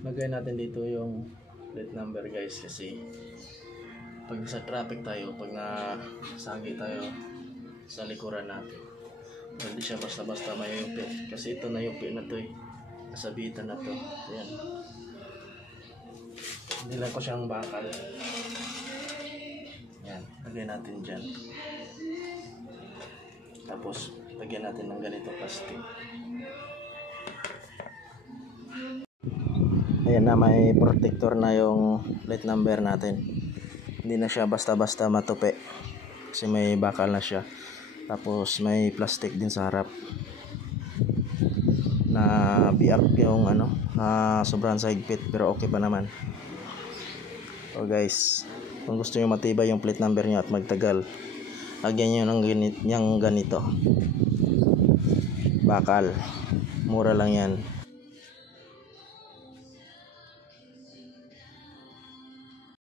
lagay natin dito yung plate number guys, kasi pag sa traffic tayo, pag nasagi tayo sa likuran natin, hindi siya basta-basta mayupi, kasi ito nayupi na to eh, nasabitan na to. Ayan, hindi lang ko siyang bakal. Ayan, lagay natin dyan, tapos lagyan natin ng ganito plastic. Ayan na, may protector na yung plate number natin, hindi na siya basta-basta matupi kasi may bakal na siya. Tapos may plastic din sa harap na biak yung sobrang higpit, pero okay pa naman. So guys, kung gusto nyo matibay yung plate number nyo at magtagal, lagyan nyo ng ganito bakal, mura lang yan.